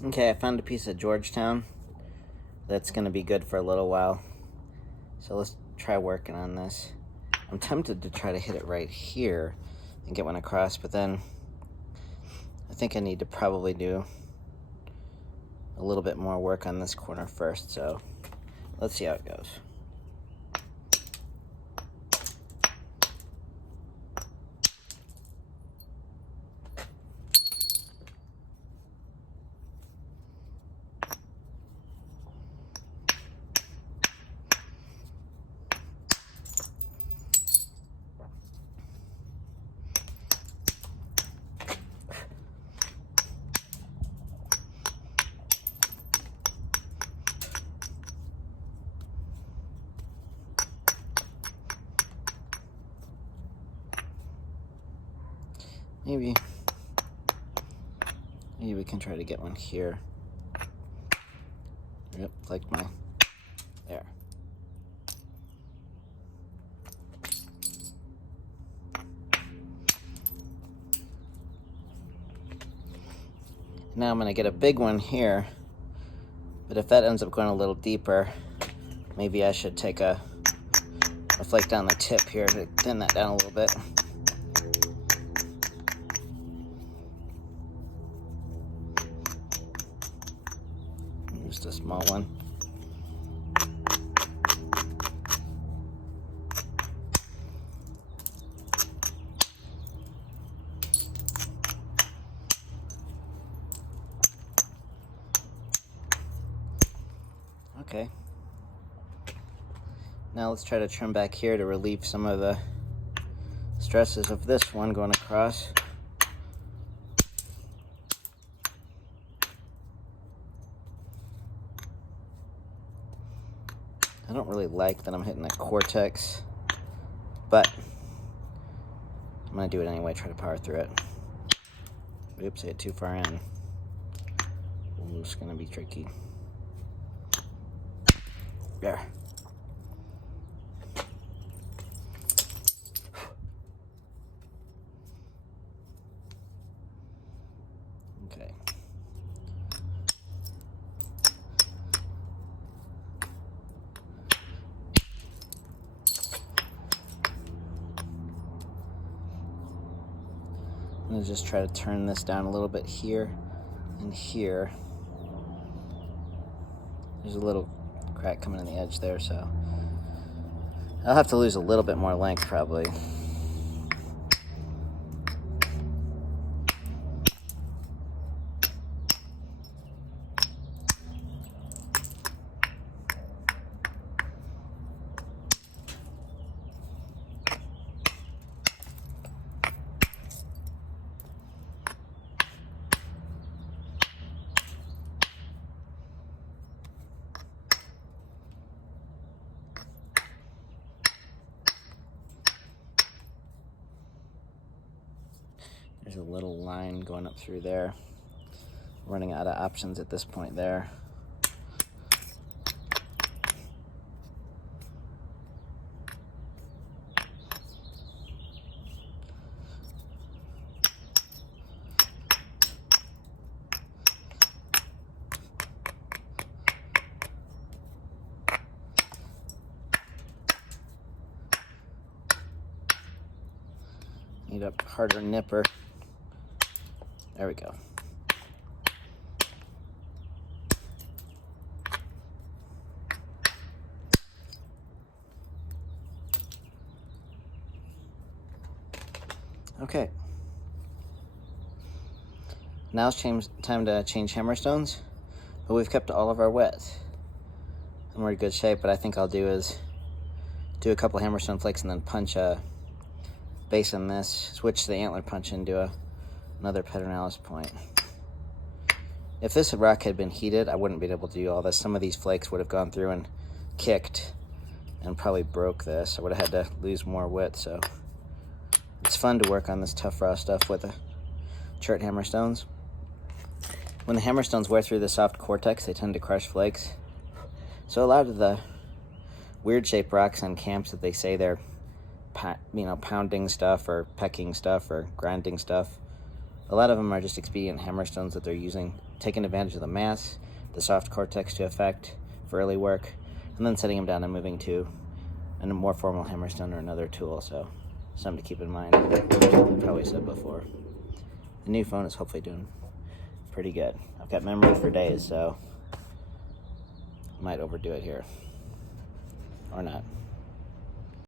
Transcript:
Okay, I found a piece of Georgetown that's going to be good for a little while. So let's try working on this. I'm tempted to try to hit it right here and get one across, but then I think I need to probably do a little bit more work on this corner first, so let's see how it goes. Maybe we can try to get one here. Yep, like there. Now I'm gonna get a big one here, but if that ends up going a little deeper, maybe I should take a flake down the tip here to thin that down a little bit. Just a small one. Okay. Now let's try to trim back here to relieve some of the stresses of this one going across. I don't really like that I'm hitting the cortex, but I'm gonna do it anyway, try to power through it. Oops, I hit too far in. Ooh, it's gonna be tricky. There. Okay. I'm gonna just try to turn this down a little bit here and here. There's a little crack coming in the edge there, so I'll have to lose a little bit more length probably. There's a little line going up through there. Running out of options at this point there. Need a harder nipper. There we go. Okay. Now it's time to change hammerstones, but we've kept all of our width. And we're in good shape, but I think I'll do is do a couple hammerstone flakes and then punch a base on this, switch the antler punch into another pedernales point. If this rock had been heated, I wouldn't be able to do all this. Some of these flakes would have gone through and kicked and probably broke this. I would have had to lose more width, so it's fun to work on this tough raw stuff with the Chert hammerstones. When the hammerstones wear through the soft cortex, they tend to crush flakes. So a lot of the weird shaped rocks on camps that they say they're pounding stuff or pecking stuff or grinding stuff, A lot of them are just expedient hammerstones that they're using, taking advantage of the mass, the soft cortex to effect for early work, and then setting them down and moving to a more formal hammerstone or another tool. So something to keep in mind, I've probably said before. The new phone is hopefully doing pretty good. I've got memory for days, so I might overdo it here. Or not.